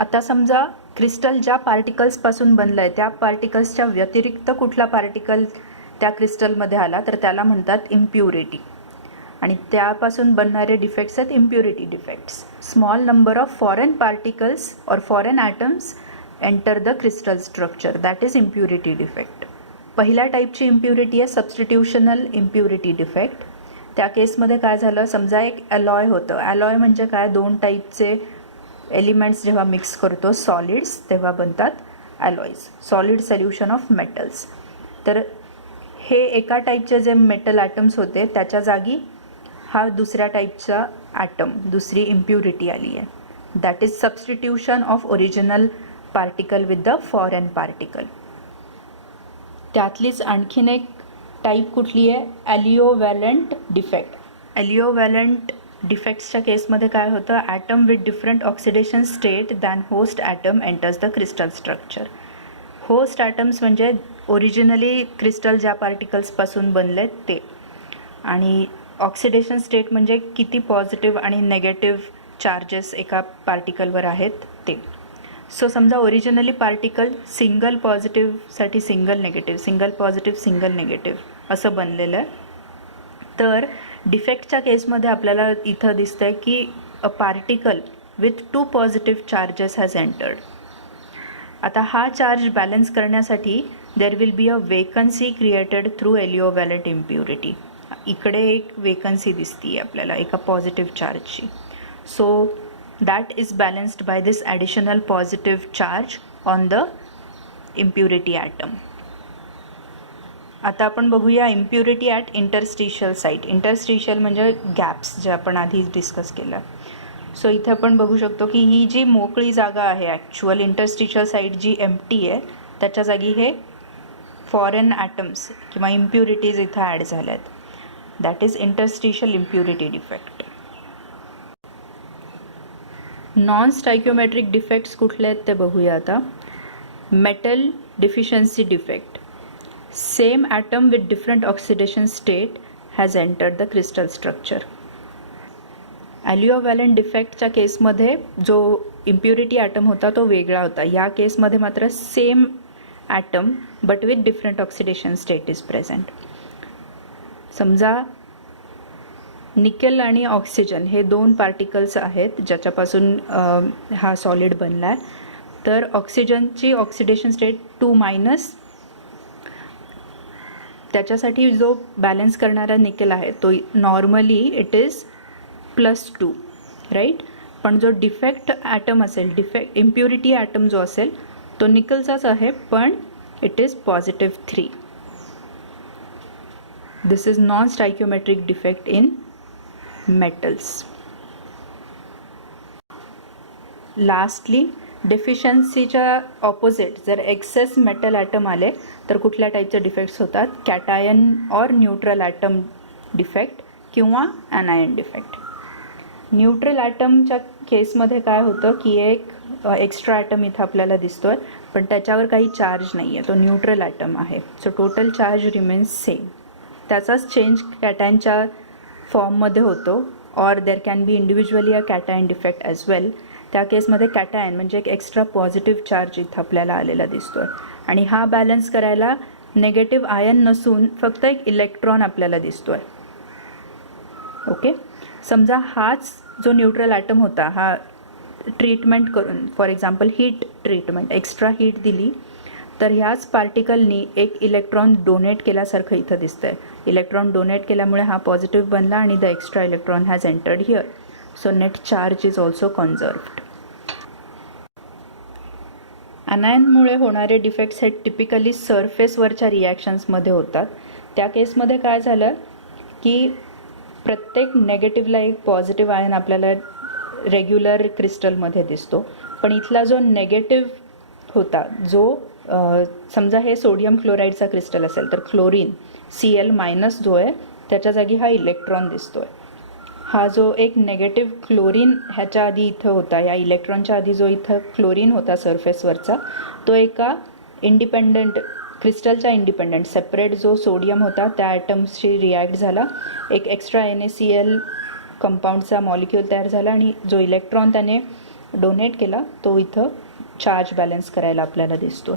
आता समजा क्रिस्टल ज्या पार्टिकल्सपासून बनलं आहे त्या पार्टिकल्सच्या व्यतिरिक्त कुठला पार्टिकल त्या क्रिस्टलमध्ये आला तर त्याला म्हणतात इम्प्युरिटी, आणि त्यापासून बनणारे डिफेक्ट्स आहेत impurity defects. Small number of foreign particles और foreign atoms enter the crystal structure, that is impurity defect. पहिल्या टाईपची इम्प्युरिटी आहे सबस्टिट्यूशनल इम्प्युरिटी डिफेक्ट. त्या केसमध्ये काय झालं, समजा एक ॲलॉय होतं. ॲलॉय म्हणजे काय, दोन टाईपचे एलिमेंट्स जेव्हा मिक्स करतो सॉलिड्स तेव्हा बनतात alloys, solid solution of metals. तर हे एका टाईपचे जे मेटल ॲटम्स होते त्याच्या जागी हा दुसऱ्या टाईपचा ॲटम, दुसरी इम्प्युरिटी आली आहे. That is substitution of original particle with the foreign particle. त्यातलीच आणखीन एक टाईप कुठली आहे, ॲलिओव्हॅलंट डिफेक्ट. ॲलिओव्हॅलंट डिफेक्ट्सच्या केसमध्ये काय होतं, atom with different oxidation state than host atom enters the crystal structure. Host atoms म्हणजे ओरिजिनली क्रिस्टल ज्या पार्टिकल्सपासून बनले ते, आणि ऑक्सिडेशन स्टेट म्हणजे किती पॉझिटिव्ह आणि नेगेटिव्ह चार्जेस एका पार्टिकलवर आहेत ते. सो समजा ओरिजिनली पार्टिकल सिंगल पॉझिटिव्हसाठी single negative, single positive single negative असं बनलेलं आहे. तर डिफेक्टच्या केसमध्ये आपल्याला इथं दिसतं आहे की a particle with 2 positive charges has entered. आता हा चार्ज बॅलन्स करण्यासाठी there will be a vacancy created through aliovalent impurity. इकडे एक वेकन्सी दिसती आहे आपल्याला एका पॉझिटिव्ह चार्जची. So that is balanced by this additional positive charge on the impurity atom. आता आपण बघूया impurity at interstitial site. Interstitial म्हणजे गॅप्स जे आपण आधी डिस्कस केलं. सो इथे आपण बघू शकतो की ही जी मोकळी जागा आहे ॲक्च्युअल इंटरस्टिशियल साईट जी एम्प्टी आहे त्याच्या जागी हे फॉरेन ॲटम्स किंवा इम्प्युरिटीज इथं ॲड झाल्या आहेत. That is interstitial impurity defect. Non stoichiometric defects कुठले आहेत ते बघूया आता. Metal deficiency defect. Same atom with different oxidation state has entered the crystal structure. Aliovalent डिफेक्टच्या केसमध्ये जो इम्प्युरिटी ॲटम होता तो वेगळा होता. या केसमध्ये मात्र same atom but with different oxidation state is present. समजा निकेल आणि ऑक्सिजन हे दोन पार्टिकल्स आहेत ज्याच्यापासून हा सॉलिड बनला आहे. तर ऑक्सिजनची ऑक्सिडेशन स्टेट 2-, त्याच्यासाठी जो बॅलन्स करणारा निकेल आहे तो नॉर्मली इट इज +2, राईट. पण जो डिफेक्ट ॲटम असेल, डिफेक्ट इम्प्युरिटी ॲटम जो असेल तो निकेलचाच आहे पण it is +3. This is non stoichiometric defect in metals. Lastly डेफिशियन्सीच्या ऑपोजिट जर एक्सेस मेटल ॲटम आले तर कुठल्या टाईपचे डिफेक्ट्स होतात, कॅटायन और न्यूट्रल ॲटम डिफेक्ट किंवा ॲनायन डिफेक्ट. न्यूट्रल ॲटमच्या केसमध्ये काय होतं की एक एक्स्ट्रा ॲटम इथं आपल्याला दिसतोय पण त्याच्यावर काही चार्ज नाही आहे, तो न्यूट्रल ॲटम आहे. So total charge remains same. त्याचाच चेंज कॅटायनच्या फॉर्ममध्ये होतो और there can be individually a cation defect as well. त्या केसमध्ये कॅटायन म्हणजे एक एक्स्ट्रा पॉझिटिव्ह चार्ज इथं आपल्याला आलेला दिसतोय आणि हा बॅलन्स करायला नेगेटिव्ह आयन नसून फक्त एक इलेक्ट्रॉन आपल्याला दिसतोय. ओके. समजा हाच जो न्यूट्रल ॲटम होता हा ट्रीटमेंट करून, for example heat treatment, extra heat दिली तर ह्याच पार्टिकलनी एक इलेक्ट्रॉन डोनेट केल्यासारखं इथं दिसतंय. इलेक्ट्रॉन डोनेट केल्यामुळे हा पॉझिटिव्ह बनला आणि the extra electron has entered here. So net charge is also conserved. ॲनायनमुळे होणारे डिफेक्ट्स हे टिपिकली सरफेसवरच्या रिॲक्शन्समध्ये होतात. त्या केसमध्ये काय झालं की प्रत्येक नेगेटिव्हला एक पॉझिटिव्ह आयन आपल्याला रेग्युलर क्रिस्टलमध्ये दिसतो. पण इथला जो नेगेटिव्ह होता जो समजा हे सोडियम क्लोराईडचा क्रिस्टल असेल तर क्लोरीन Cl- जो आहे त्याच्या जागी हा इलेक्ट्रॉन दिसतोय. हा जो एक नेगेटिव्ह क्लोरीन ह्याच्या आधी इथं होता, या इलेक्ट्रॉनच्या आधी जो इथं क्लोरीन होता सरफेसवरचा तो एका इंडिपेंडंट क्रिस्टलच्या इंडिपेंडंट सेपरेट जो सोडियम होता त्या ॲटम्सशी रिॲक्ट झाला, एक एक्स्ट्रा NaCl कंपाऊंडचा मॉलिक्यूल तयार झाला आणि जो इलेक्ट्रॉन त्याने डोनेट केला तो इथं चार्ज बॅलन्स करायला आपल्याला दिसतो.